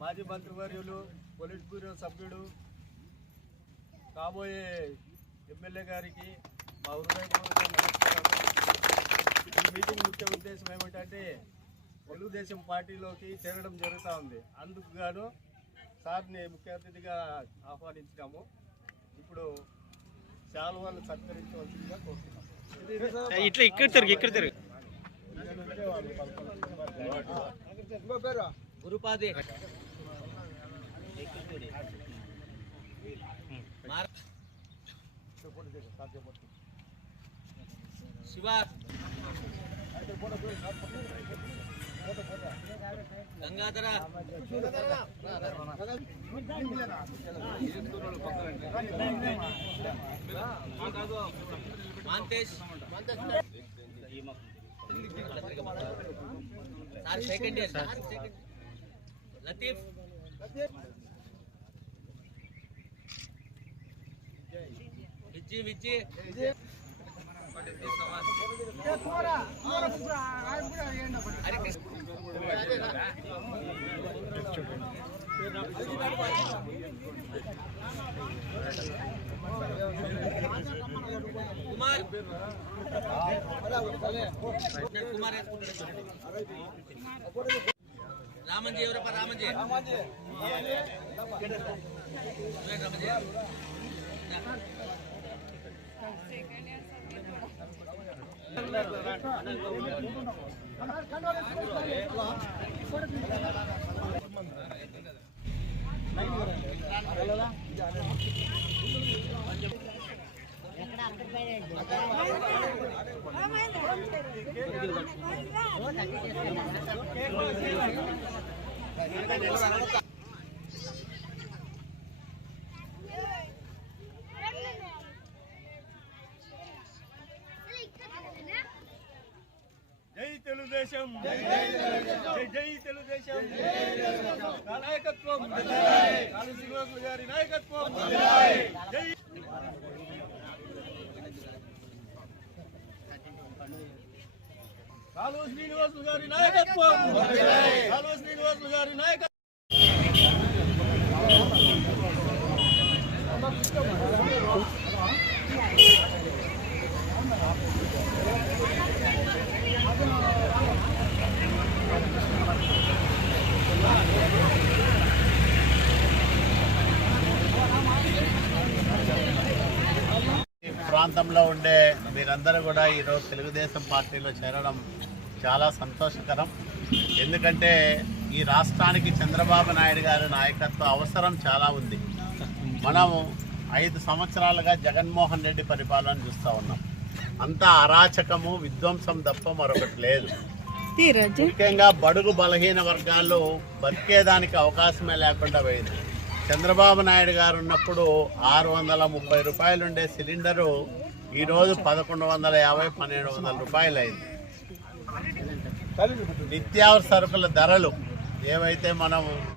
మాజీ మంత్రివర్యులు polit bureau సభ్యుడు కాబోయే ఎమ్మెల్యే గారికి మా హృదయపూర్వక నమస్కారాలు. ఈ మీటింగ్ ముఖ్య ఉద్దేశం ఏమిటంటే తెలుగుదేశం పార్టీలోకి చేరడం జరుగుతూ ఉంది. అందుకు గాను సార్ని ముఖ్య అతిథిగా ఆహ్వానించినాము. ఇప్పుడు శాలువాలు సత్కరించవలసిందిగా కోరుతున్నాము. Gurupade Shiva Gangadhara Mantesh sir second year sir Latif Vijji Vijji Kumar Kumar Ramanji ఎవరప్ప రామంజీ జై తెలుగుదేశం, జై తెలుగుదేశం నాయకత్వం, కాళీ శ్రీనివాసులు గారి నాయకత్వం. జై కాళీ శ్రీనివాసులు గారి నాయకత్వం, కాళీ శ్రీనివాసులు గారి నాయకత్వం. ప్రాంతంలో ఉండే మీరందరూ కూడా ఈరోజు తెలుగుదేశం పార్టీలో చేరడం చాలా సంతోషకరం. ఎందుకంటే ఈ రాష్ట్రానికి చంద్రబాబు నాయుడు గారి నాయకత్వ అవసరం చాలా ఉంది. మనం 5 సంవత్సరాలుగా జగన్మోహన్ రెడ్డి పరిపాలన చూస్తూ ఉన్నాం. అంతా అరాచకము, విధ్వంసం తప్ప మరొకటి లేదు. ముఖ్యంగా బడుగు బలహీన వర్గాలు బతికేదానికి అవకాశమే లేకుండా పోయింది. చంద్రబాబు నాయుడు గారు ఉన్నప్పుడు 630 రూపాయలు ఉండే సిలిండరు ఈరోజు 1150-1200 రూపాయలు అయింది. నిత్యావసర సరుకుల ధరలు ఏవైతే మనం